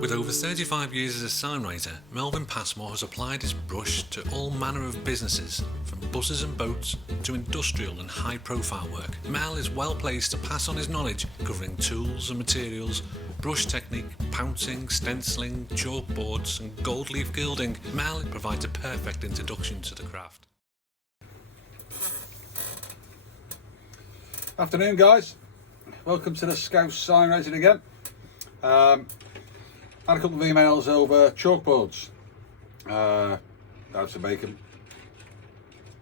With over 35 years as a signwriter, Melvin Passmore has applied his brush to all manner of businesses, from buses and boats to industrial and high-profile work. Mel is well placed to pass on his knowledge covering tools and materials, brush technique, pouncing, stenciling, chalkboards and gold leaf gilding. Mel provides a perfect introduction to the craft. Afternoon guys, welcome to the Scouse Signwriting again. Had a couple of emails over chalkboards, how to make them,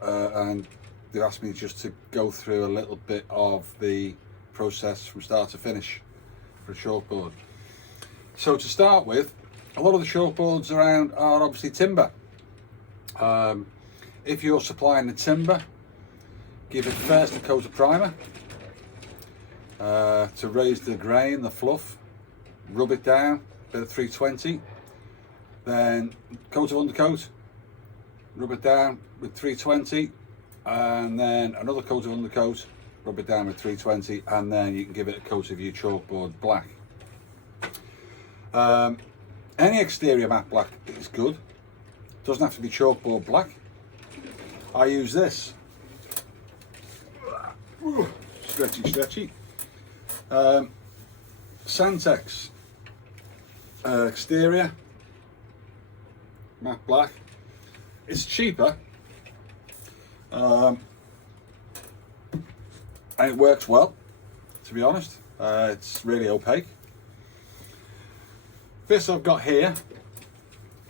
and they've asked me just to go through a little bit of the process from start to finish for a chalkboard. So to start with, a lot of the chalkboards around are obviously timber. If you're supplying the timber, give it first a coat of primer to raise the grain, the fluff, rub it down, bit of 320, then coat of undercoat, rub it down with 320, and then another coat of undercoat, rub it down with 320, and then you can give it a coat of your chalkboard black. Any exterior matte black is good, doesn't have to be chalkboard black. I use this, stretchy, Santex exterior matte black. It's cheaper and it works well, to be honest. It's really opaque. This I've got here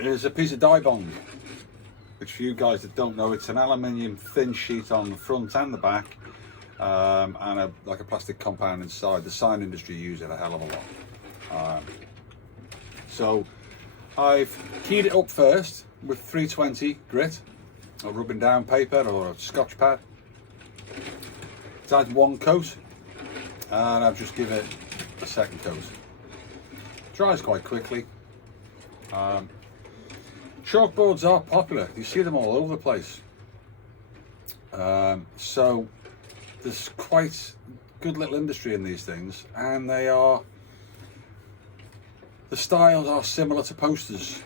is a piece of dye bond, which for you guys that don't know, it's an aluminium thin sheet on the front and the back, and like a plastic compound inside. The sign industry use it a hell of a lot. So I've keyed it up first with 320 grit, or rubbing down paper, or a scotch pad. It's had one coat, and I've just given it a second coat. Dries quite quickly. Chalkboards are popular. You see them all over the place. So there's quite good little industry in these things, and the styles are similar to posters,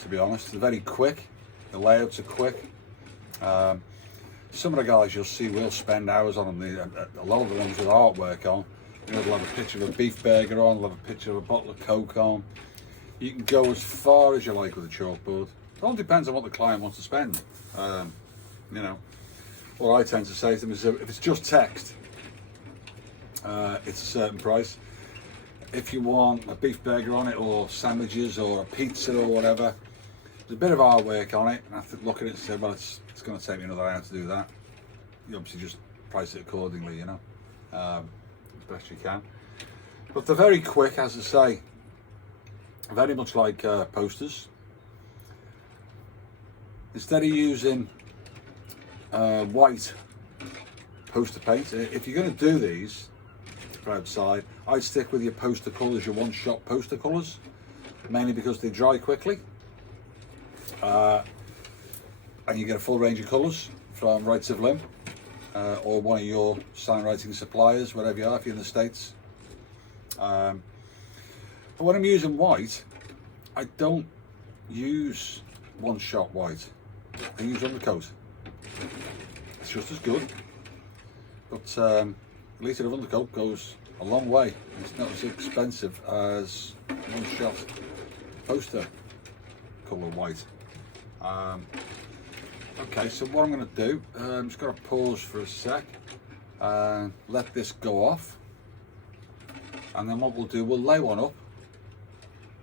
to be honest. They're very quick, the layouts are quick. Some of the guys you'll see will spend hours on them. A lot of the ones with artwork on, they'll have a picture of a beef burger on, they'll have a picture of a bottle of Coke on. You can go as far as you like with a chalkboard. It all depends on what the client wants to spend. You know, what I tend to say to them is, if it's just text, it's a certain price. If you want a beef burger on it, or sandwiches, or a pizza, or whatever, there's a bit of artwork on it, and I have to look at it and say, well, it's going to take me another hour to do that. You obviously just price it accordingly, you know, as best you can. But they're very quick, as I say, very much like posters. Instead of using white poster paint, if you're going to do these for outside, I'd stick with your poster colours, your one-shot poster colours, mainly because they dry quickly, and you get a full range of colours from Rights of Limb, or one of your signwriting suppliers, wherever you are, if you're in the States. But when I'm using white, I don't use one-shot white. I use undercoat. It's just as good, but a litre of undercoat goes a long way. It's not as expensive as one-shot poster colour white. Okay, so what I'm going to do, I'm just going to pause for a sec and let this go off, and then what we'll do, we'll lay one up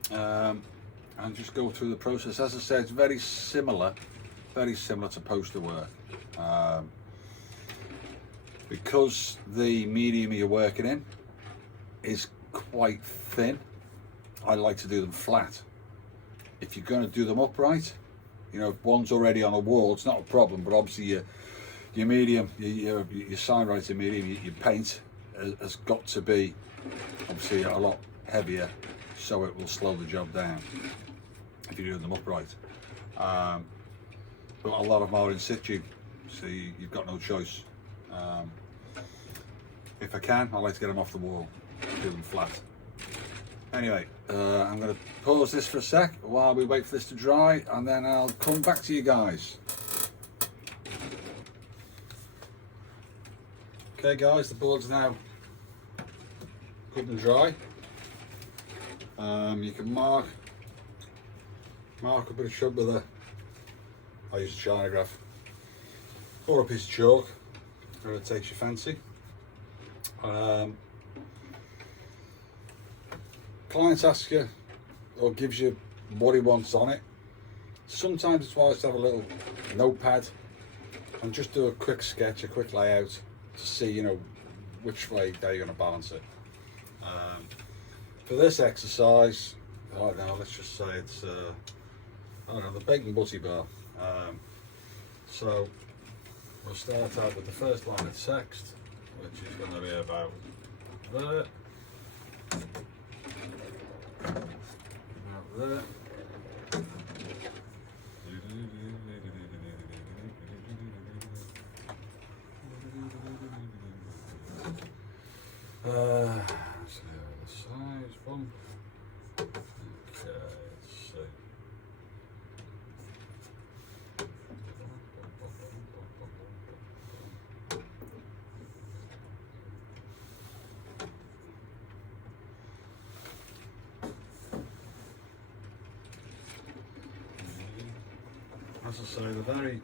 and just go through the process. As I said, it's very similar to poster work. Because the medium you're working in is quite thin, I like to do them flat. If you're going to do them upright, you know, if one's already on a wall, it's not a problem, but obviously your medium, your signwriting medium, your paint has got to be obviously a lot heavier, so it will slow the job down if you're doing them upright. But a lot of them are in situ, so you've got no choice. If I can, I like to get them off the wall, do them flat. Anyway, I'm going to pause this for a sec while we wait for this to dry, and then I'll come back to you guys. Okay guys, the board's now good and dry. You can mark a bit of chub with I use a China graph or a piece of chalk, whatever it takes your fancy. Clients ask you or gives you what he wants on it. Sometimes it's wise to have a little notepad and just do a quick sketch, a quick layout to see, you know, which way they're going to balance it. For this exercise, I don't know, let's just say it's I don't know, the bacon butty bar. So we'll start out with the first line of text, which is going to be about there, about there. Let's see the size one. Okay, let's see. As I say, they're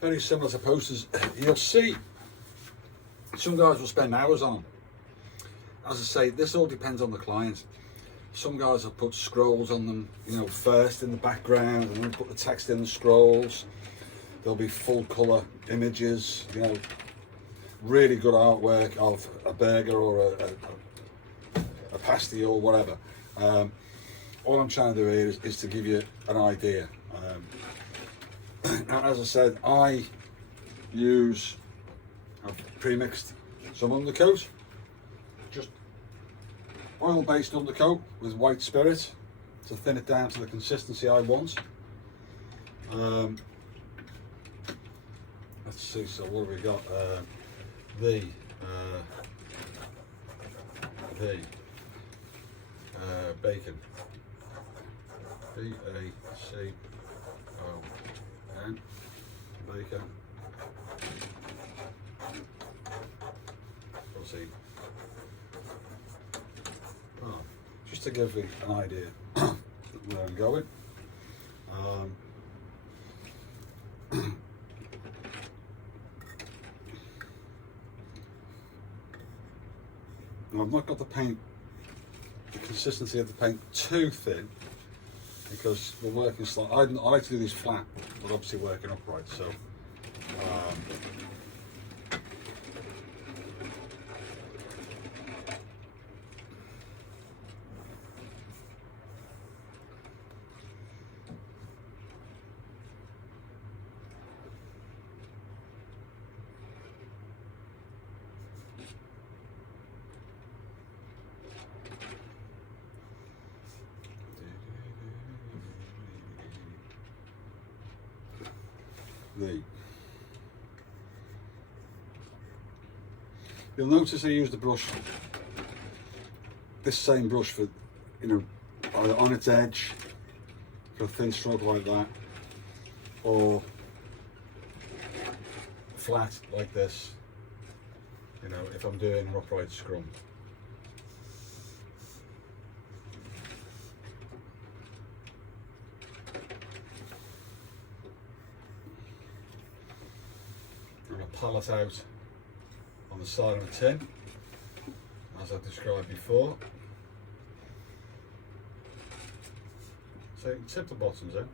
very similar to posters. You'll see some guys will spend hours on them. As I say, this all depends on the client. Some guys will put scrolls on them, you know, first in the background, and then put the text in the scrolls. There'll be full colour images, you know, really good artwork of a burger or a pasty or whatever. All I'm trying to do here is to give you an idea. Now, as I said, I've pre-mixed some undercoat, just oil-based undercoat with white spirit to thin it down to the consistency I want. Let's see, so what have we got? Bacon. B-A-C-O-N. Bacon. We'll see. Oh, just to give you an idea where I'm going. I've not got the consistency of the paint too thin, because we're working slightly. I like to do these flat, but obviously working upright. So you'll notice I use the brush, this same brush for, you know, either on its edge for a thin stroke like that, or flat like this, you know, if I'm doing an upright scrum. And a palette out on the side of a tin, as I described before. So you can tip the bottoms in.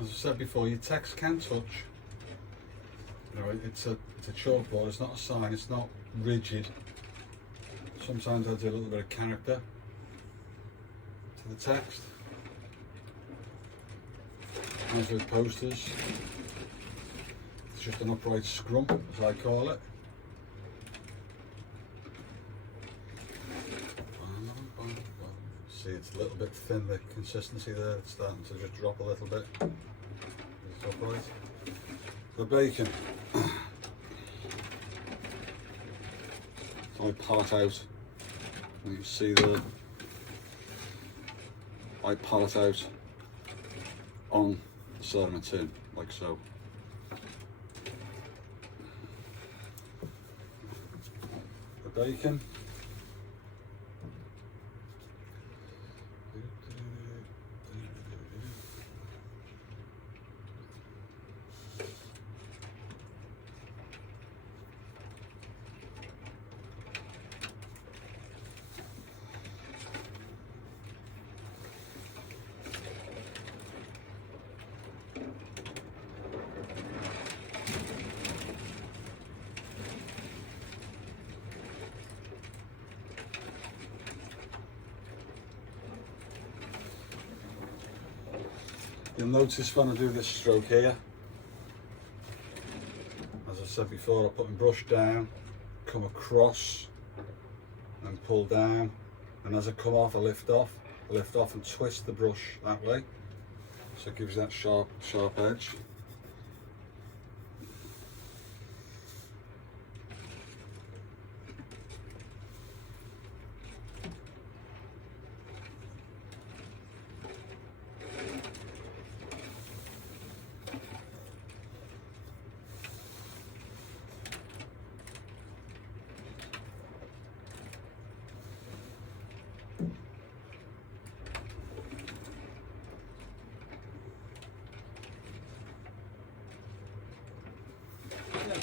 As I said before, your text can touch, you know, Right, it's a chalkboard. It's not a sign. It's not rigid. Sometimes I do a little bit of character to the text. As with posters, it's just an upright scrum, as I call it. See, it's a little bit thin, the consistency there. It's starting to just drop a little bit. It's upright. The bacon. I pallet out. You can see there. I pallet out on the ceramic tin, like so. The bacon. You'll notice when I do this stroke here, as I said before, I put my brush down, come across and pull down, and as I come off I lift off and twist the brush that way, so it gives you that sharp edge.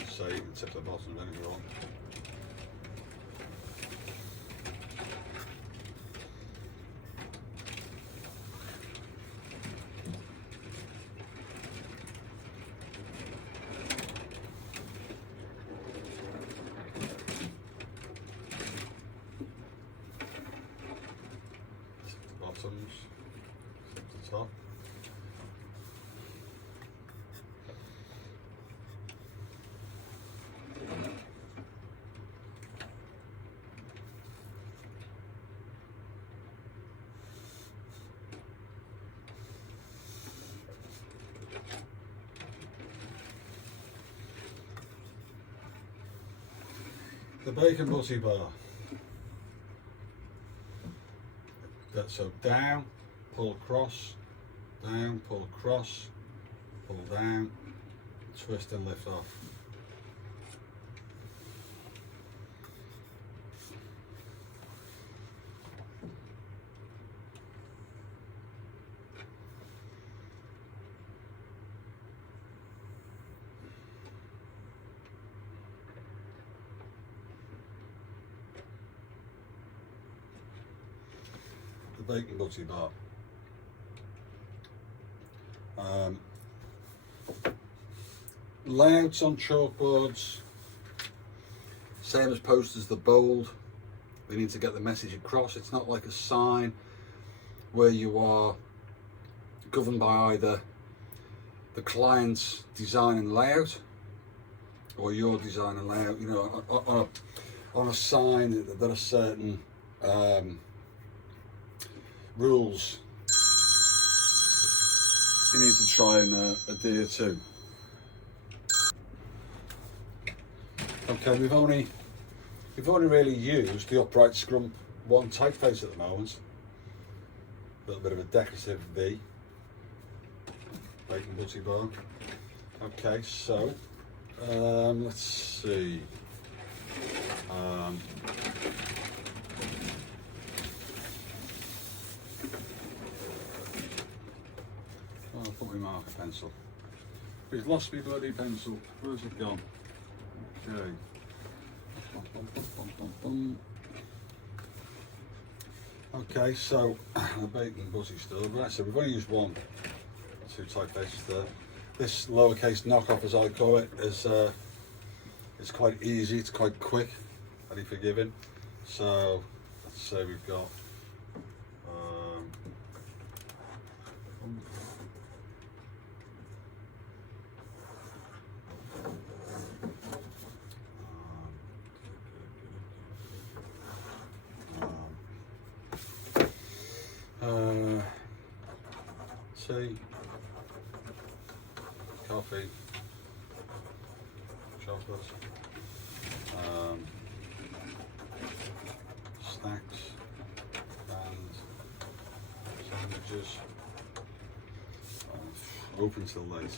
So you can tip the bottom of anything you want. Tip the bottoms, tip the top. The bacon butty bar. So down, pull across, down, pull across, pull down, twist and lift off. The bacon butty bar. Layouts on chalkboards, same as posters, the bold. We need to get the message across. It's not like a sign where you are governed by either the client's design and layout or your design and layout. You know, on a sign there are certain rules you need to try and adhere to. Okay, we've only really used the upright scrum one typeface at the moment. A little bit of a decorative V. Bacon butty bar. Okay, so let's see. I'll put my marker pencil. We've lost my bloody pencil. Where's it gone? Okay. Okay, so the bacon butty still. Right, so we've only used two typefaces there. This lowercase knockoff, as I call it, is It's quite easy, it's quite quick, very forgiving. So let's say we've got tea, coffee, chocolates, snacks and sandwiches, open till late.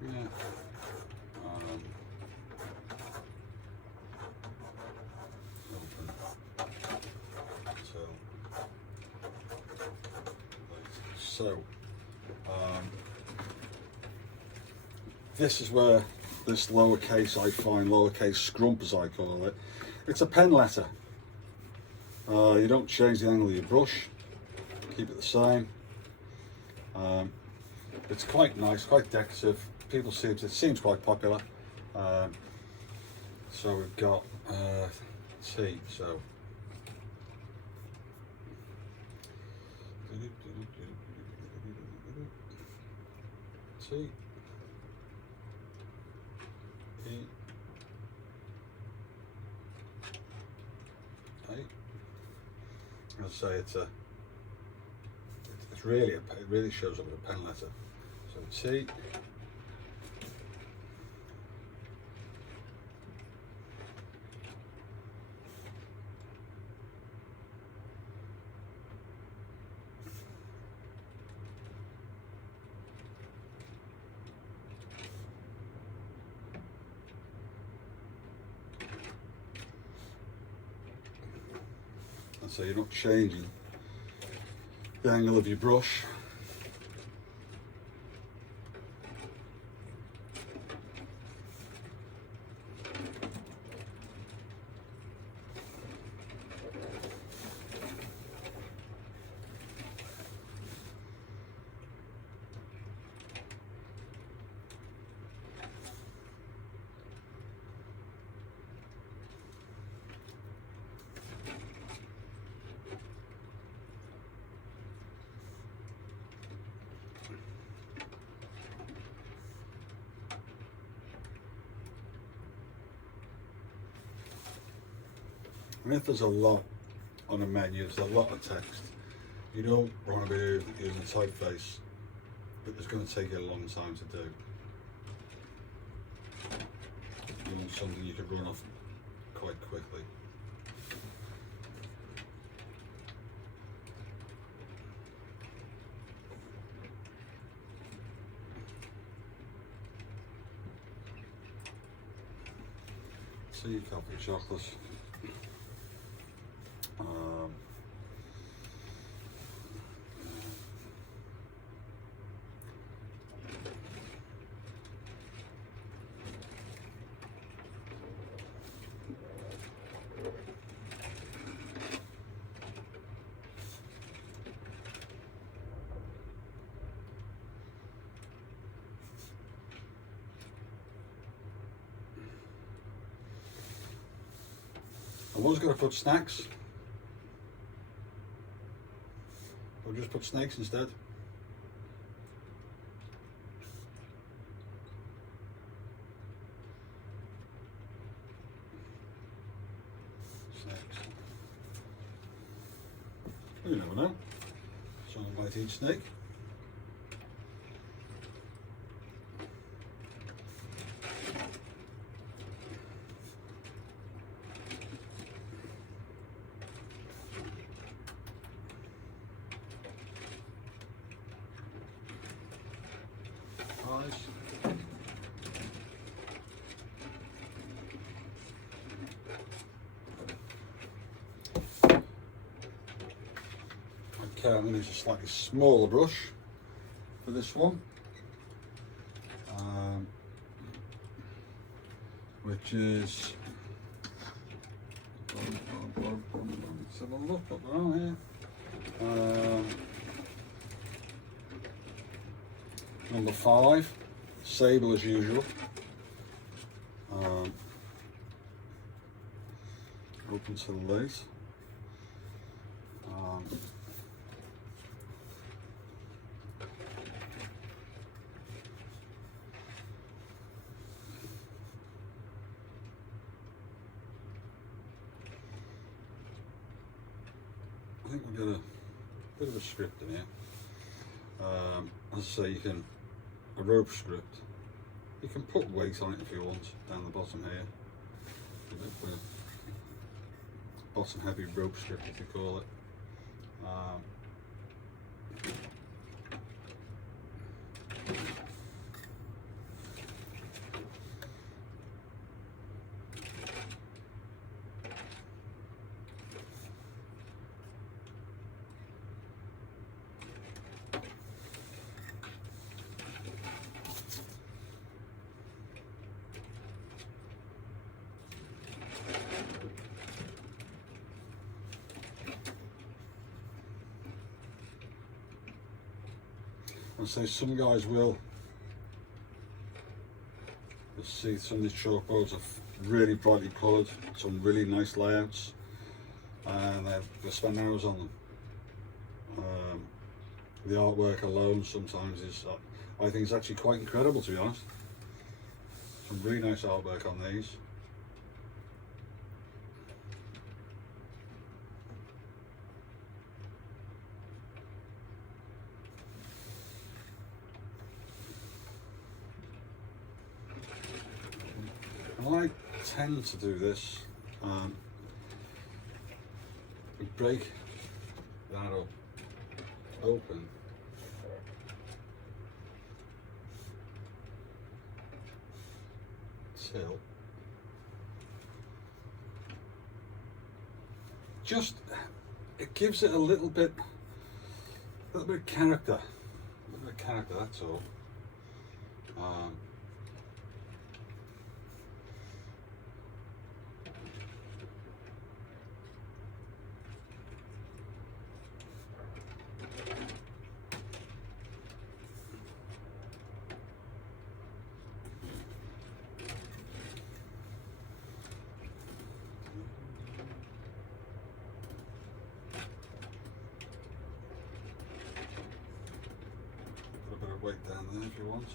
Yeah. Open till late. So this is where this lowercase I find, lowercase scrump as I call it, it's a pen letter. You don't change the angle of your brush, keep it the same. It's quite nice, quite decorative. People see it seems quite popular. So we've got T, so T, E, A. As I say, it's really it really shows up as a pen letter. So T, and so you're not changing the angle of your brush. And if there's a lot on a menu, there's a lot of text, you don't want to be using typeface, but it's going to take you a long time to do. You want something you can run off quite quickly. Tea, coffee, chocolate. I was going to put snacks. I'll just put snakes instead. Snakes. You never know. Someone might eat snake. Okay, I'm going to use a slightly smaller brush for this one, which is, let's have a look what we're on here. Number 5, sable as usual. Open to the late. I think we've got a bit of a script in here. As I say, you can, a rope script, you can put weight on it if you want, down the bottom here. A bit of a bottom heavy rope script, if you call it. And so some guys will, you'll see some of these chalkboards are really brightly coloured, some really nice layouts, and they'll spend hours on them. The artwork alone sometimes is, I think it's actually quite incredible, to be honest. Some really nice artwork on these. And I tend to do this, break that up open till just, it gives it a little bit of character, that's all. Put a bit of weight down there if you want.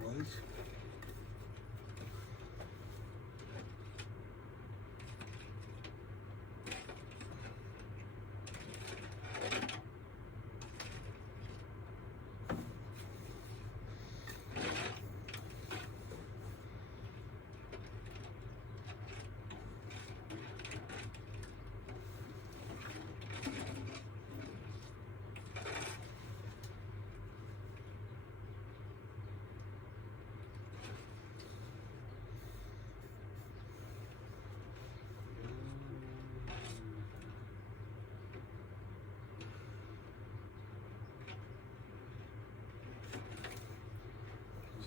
Right.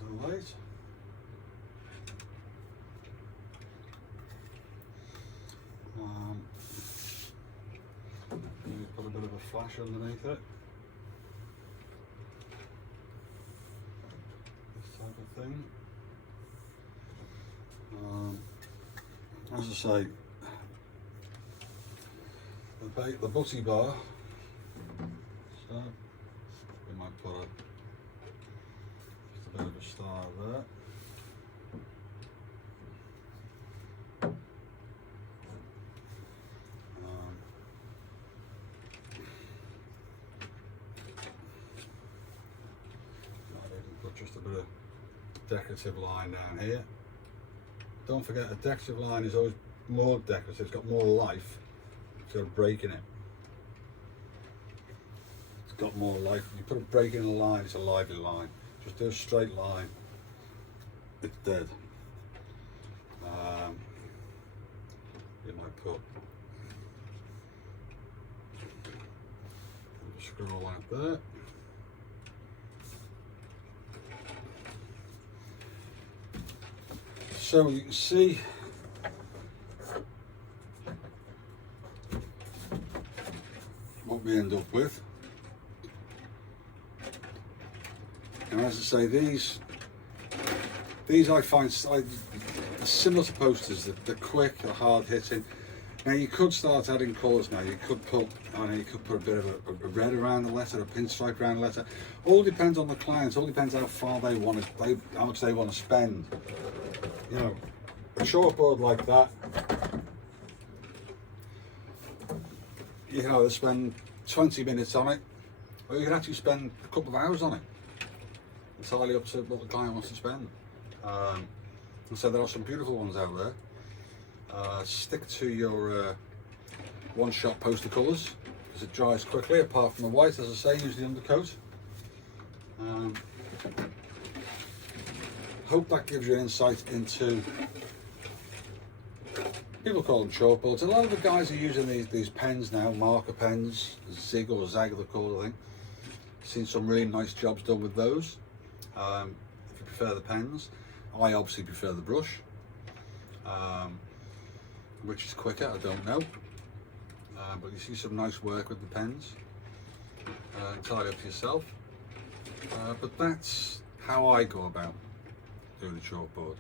The light. You put a bit of a flash underneath it. This type of thing. As I say, the butty bar. So we might put just a bit of a star there. Put just a bit of decorative line down here. Don't forget, a decorative line is always more decorative, it's got more life, it's got a break in it. It's got more life. You put a break in a line, it's a lively line. Just do a straight line, it's dead. you might put. Scroll out there. So you can see what we end up with. And as I say, these I find similar to posters. They're quick, they're hard hitting. Now you could start adding colours. Now you could put, you could put a bit of a red around the letter, a pinstripe around the letter. All depends on the client. All depends how far they want to, how much they want to spend. You know, a chalkboard like that, you can either spend 20 minutes on it, or you can actually spend a couple of hours on it. Entirely up to what the client wants to spend. And so there are some beautiful ones out there. Stick to your one-shot poster colours because it dries quickly, apart from the white, as I say, use the undercoat. Hope that gives you an insight into, people call them chalkboards. A lot of the guys are using these pens now, marker pens, Zig or Zag they're called, I think. Seen some really nice jobs done with those. If you prefer the pens, I obviously prefer the brush. Which is quicker, I don't know, but you see some nice work with the pens, entirely up to yourself, but that's how I go about doing the chalkboard.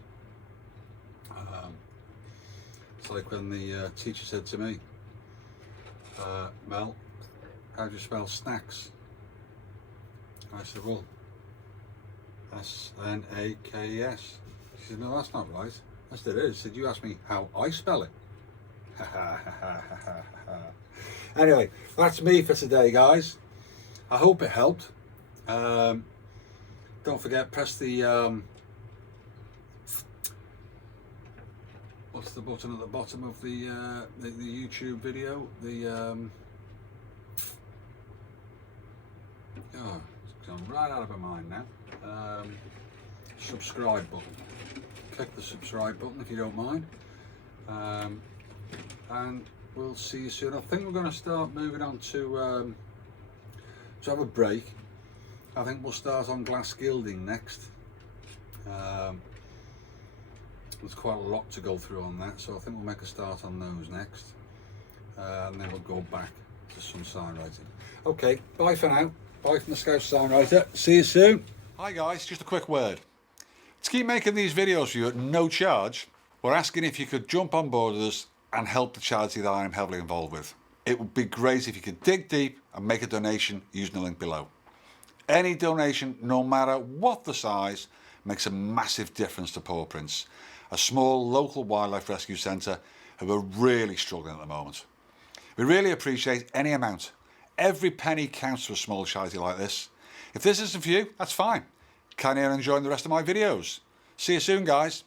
It's like when the teacher said to me, Mel, how do you spell snacks? I said, well, S-N-A-K-E-S. She said, no, that's not right. I said, it is. She said, you asked me how I spell it. Anyway, that's me for today, guys. I hope it helped. Don't forget, press the what's the button at the bottom of the YouTube video? The oh, it's gone right out of my mind now. Subscribe button. Click the subscribe button if you don't mind. And we'll see you soon. I think we're going to start moving on to have a break. I think we'll start on glass gilding next. There's quite a lot to go through on that, so I think we'll make a start on those next, and then we'll go back to some sign writing. Okay, bye for now. Bye from the Scouse sign writer. See you soon. Hi guys, just a quick word. To keep making these videos for you at no charge, we're asking if you could jump on board with us and help the charity that I am heavily involved with. It would be great if you could dig deep and make a donation using the link below. Any donation, no matter what the size, makes a massive difference to Paw Prints, a small local wildlife rescue centre who are really struggling at the moment. We really appreciate any amount. Every penny counts for a small charity like this. If this isn't for you, that's fine. Carry on enjoying the rest of my videos. See you soon, guys.